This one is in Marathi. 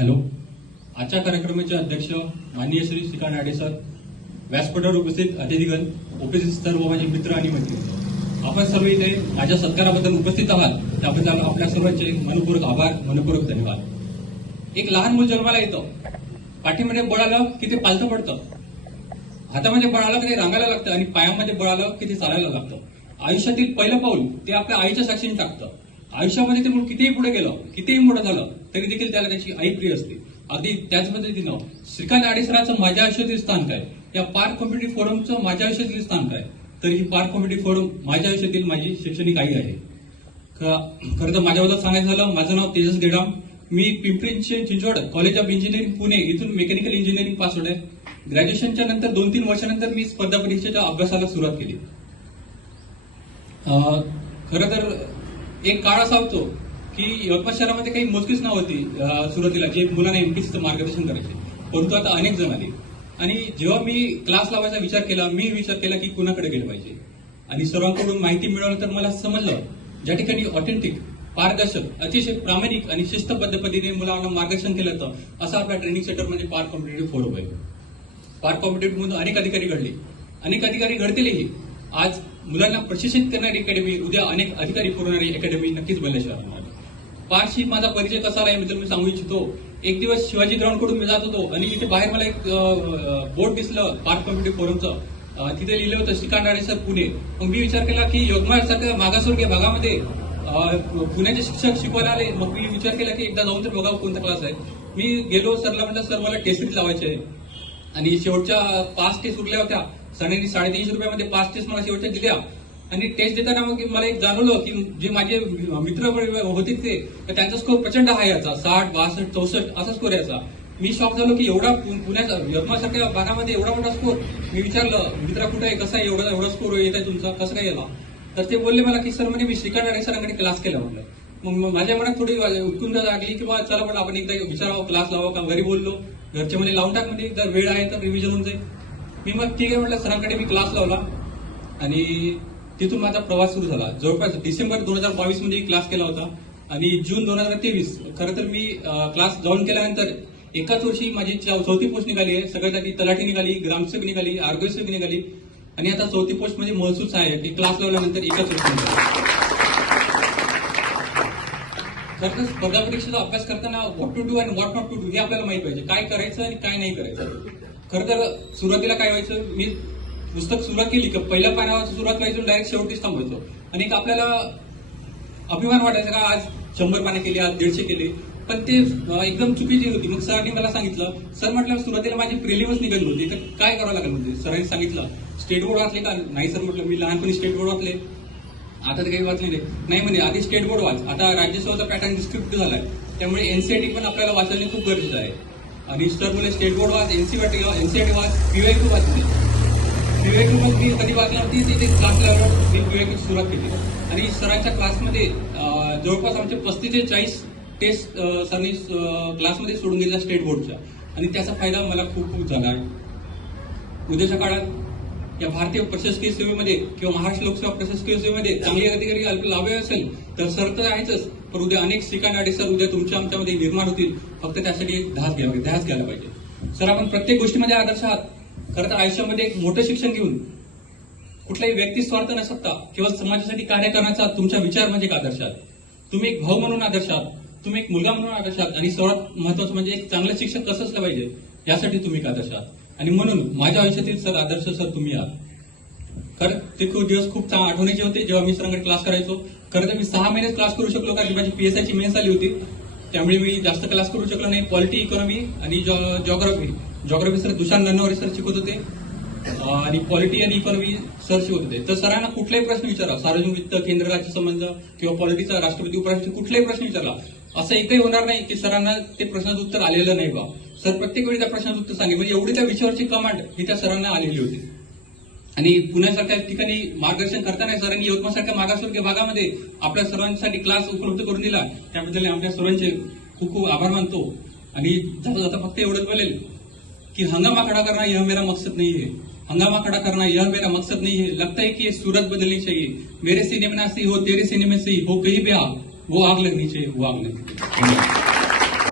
हॅलो. आजच्या कार्यक्रमाचे अध्यक्ष माननीय श्री श्रीकांत आडे सर व्यासपीठावर उपस्थित अतिथीगण उपस्थित सर्व माझे मित्र आणि मंत्री आपण सर्व इथे माझ्या सत्काराबद्दल उपस्थित आहात. त्याबद्दल आपल्या सर्वांचे मनपूर्वक आभार मनपूर्वक धन्यवाद. एक लहान मूल जन्माला येतं. पाठीमध्ये बळ आलं की ते पालतं पडतं. हातामध्ये बळ आलं की ते रांगायला लागतं आणि पायामध्ये बळ आलं की ते चालायला लागतं. आयुष्यातील पहिलं पाऊल ते आपल्या आईच्या साक्षीने टाकतं. आयुष्यामध्ये ते मूल कितीही पुढे गेलं कितीही मोठं झालं तरी देखील त्याला त्याची आई प्रिय असते. अगदी त्याच पद्धतीनं श्रीकांत आडेसराचं माझ्या आयुष्यातील स्थान काय? या पार्क कॉम्युनिटी फोरमचं माझ्या आयुष्यातील स्थान काय? तर ही पार्क कॉम्युनिटी फोरम माझ्या आयुष्यातील माझी शैक्षणिक आई आहे. खरं तर माझ्याबद्दल सांगायचं झालं माझं नाव तेजस गेडाम. मी Pimpri Chinchwad college of engineering Pune इथून मेकॅनिकल इंजिनिअरिंग पास होत आहे ग्रॅज्युएशनच्या नंतर दोन तीन वर्षानंतर मी स्पर्धा परीक्षेच्या अभ्यासाला सुरुवात केली. खरं तर एक काळ असा होतो की यवतमाळ शहरामध्ये काही मोजकीच नाव होती सुरुवातीला जे मुलांना एमपीसीचं मार्गदर्शन करायचे. परंतु आता अनेक जण आले. आणि जेव्हा मी क्लास लावायचा विचार केला मी विचार केला की कुणाकडे गेलं पाहिजे? आणि सर्वांकडून माहिती मिळवल्यानंतर तर मला समजलं ज्या ठिकाणी ऑथेंटिक पारदर्शक अतिशय प्रामाणिक आणि शिस्तबद्ध पद्धतीने मुलांना मार्गदर्शन केलं जातं असं आपल्या ट्रेनिंग सेंटर म्हणजे पार्क कॉम्पिटेटिव्ह फोरम आहे. पार्क कॉम्पिटेटिव्ह मधून अनेक अधिकारी घडले. अनेक अधिकारी घडतीलही. आज मुलांना प्रशिक्षित करणारी अकॅडमी उद्या अनेक अधिकारी पुरवणारी अकॅडमी नक्कीच बनल्या शहरामध्ये पारशी माझा परिचय कसा आहे मित्र मी सांगू इच्छितो. एक दिवस शिवाजी ग्राउंडकडून मी जात होतो आणि इथे बाहेर मला एक बोर्ड दिसलं पार्क कॉम्पिटेटिव्ह फोरमचं. तिथे लिहिलं होतं श्रीकांत सर पुणे. मग मी विचार केला की यवतमाळ सारख्या मागासवर्गीय भागामध्ये पुण्याचे शिक्षक शिकवायला आले. मग मी विचार केला की एकदा जाऊन तर बघावं कोणता क्लास आहे. मी गेलो सरला म्हटलं सर मला टेस्ट लावायचे आहे आणि शेवटच्या पाच टेस्ट उरल्या होत्या. साडे साडेतीनशे रुपयामध्ये पाच टेस्ट मला शेवटच्या दिल्या. आणि टेस्ट देताना मग मला एक जाणवलं की जे माझे मित्र होते ते तर त्यांचा स्कोर प्रचंड हाय याचा. साठ बासष्ट चौसष्ट असा स्कोर याचा. मी शॉक झालो की एवढा पुण्याचा यवतमाळसारख्या भागामध्ये एवढा मोठा स्कोर मी विचारलं मित्रा कुठे आहे? कसा आहे? एवढा एवढा स्कोर येत आहे तुमचा? कसं काय याला? तर ते बोलले मला की सर म्हणजे मी श्रीकांत आडे सरांकडे क्लास केला म्हटलं. मग माझ्या मनात थोडी उत्कुंठा लागली की बा चला पण आपण एकदा विचारावं क्लास लावा का? घरी बोललो. घरचे म्हणजे लावून टाक म्हणजे जर वेळ आहे तर रिव्हिजन होऊन जाईल. मी मग ठीक आहे म्हटलं सरांकडे मी क्लास लावला. आणि तिथून माझा प्रवास सुरू झाला. जवळपास डिसेंबर दोन हजार बावीसमध्ये क्लास केला होता. आणि जून दोन हजार तेवीस खरं तर मी क्लास जॉईन केल्यानंतर एकाच वर्षी माझी चौथी पोस्ट निघाली आहे. सगळ्यात आधी तलाठी निघाली ग्रामसेवक निघाली आरोग्यसेवक निघाली. आणि आता चौथी पोस्ट म्हणजे महसूल सहाय्यक. क्लास लावल्यानंतर एकाच वर्षी निघाली. खरं तर स्पर्धा परीक्षेचा अभ्यास करताना व्हॉट टू डू आणि व्हॉट नॉट टू डू हे आपल्याला माहीत पाहिजे. काय करायचं आणि काय नाही करायचं. खरं तर सुरुवातीला काय व्हायचं मी पुस्तक सुरुवात केली की पहिल्या पानावर सुरुवात व्हायचं डायरेक्ट शेवटीच थांबायचो. आणि एक आपल्याला अभिमान वाटायचा का आज शंभर पाने केले आज दीडशे केले. पण ते एकदम चुकीची होती. मग सरांनी मला सांगितलं सर म्हटलं सुरुवातीला माझी प्रिलिमच निघाली होती. तर काय करावं लागेल म्हणजे? सरांनी सांगितलं स्टेट बोर्ड वाचले का? नाही सर म्हटलं मी लहानपणी स्टेट बोर्ड वाचले. आता तर काही वाचले नाही. नाही म्हणजे आधी स्टेट बोर्ड वाच. आता राज्यसभेचा पॅटर्न डिस्क्रिप्ट झालाय. त्यामुळे एनसीआयटी पण आपल्याला वाचणे खूप गरजेचं आहे. आणि सर स्टेट बोर्ड वाच एनसीआरटी एनसीआरटी वाच पीवायक्यू वाचले पीवायक्यू मग मी कधी वाचला होती? तिथे क्लास लेवलवर मी पीवायक्यू सुरुवात केली. आणि सरांच्या क्लासमध्ये जवळपास आमचे पस्तीस ते चाळीस टेस्ट सरांनी क्लासमध्ये सोडून दिल्या स्टेट बोर्डच्या आणि त्याचा फायदा मला खूप खूप झाला. आहे उद्याच्या काळात या भारतीय प्रशासकीय सेवेमध्ये किंवा महाराष्ट्र लोकसेवा प्रशासकीय सेवेमध्ये चांगले अधिकारी अल्प असेल तर सर तर आहेच तर उद्या अनेक श्रीकांत सर उद्या तुमच्या आमच्यामध्ये निर्माण होतील. फक्त त्यासाठी एक ध्यास घ्यावे ध्यास घ्यायला पाहिजे. सर आपण प्रत्येक गोष्टीमध्ये आदर्श आहात. खरं तर आयुष्यामध्ये एक मोठं शिक्षण घेऊन कुठलाही व्यक्ती स्वार्थ नसता किंवा समाजासाठी कार्य करण्याचा तुमचा विचार म्हणजे एक आदर्श आहात. तुम्ही एक भाऊ म्हणून आदर्श आहात. तुम्ही एक मुलगा म्हणून आदर्श आहात. आणि सर्वात महत्वाचं म्हणजे एक चांगलं शिक्षक कसं असलं पाहिजे यासाठी तुम्ही एक आदर्श आहात. आणि म्हणून माझ्या आयुष्यातील सर आदर्श सर तुम्ही आहात. खरं ते खूप दिवस खूप चा- आठवणीचे होते. जेव्हा मी सरांकडे क्लास करायचो खरं तर मी सहा महिने क्लास करू शकलो कारण की माझी पीएसआयची मेन्स आली होती. त्यामुळे मी जास्त क्लास करू शकलो नाही. पॉलिटी इकॉनॉमी आणि geography geography sir Dushan Nannaware sir शिकवत होते. आणि पॉलिटी आणि इकॉनॉमी सर शिकवत होते. तर सरांना कुठलाही प्रश्न विचारा सार्वजनिक वित्त केंद्र राज्य संबंध किंवा पॉलिटीचा राष्ट्रपती उपराष्ट्रपती कुठलाही प्रश्न विचारला असं एकही होणार नाही की सरांना ते प्रश्नाचं उत्तर आलेलं नाही बा. सर प्रत्येक वेळी त्या प्रश्नाचं उत्तर सांगेल म्हणजे एवढी त्या विषयावरची कमांड ही त्या सरांना आलेली होती. आणि पुण्यासारख्या ठिकाणी मार्गदर्शन करताना सरांनी यवतमाळसारख्या मागासवर्गीय भागामध्ये आपल्या सर्वांसाठी क्लास उपलब्ध करून दिला. त्याबद्दल आपल्या सर्वांचे खूप खूप आभार मानतो. आणि जाता जाता फक्त एवढंच बोलेल कि हंगामा खड़ा करना यह मेरा मकसद नहीं है. हंगामा खड़ा करना यह मेरा मकसद नहीं है. लगता है कि ये सूरत बदलनी चाहिए. मेरे सीने में ना सही हो तेरे सीने में सही हो कहीं पे आग वो आग लगनी चाहिए वो आग लगनी चाहिए.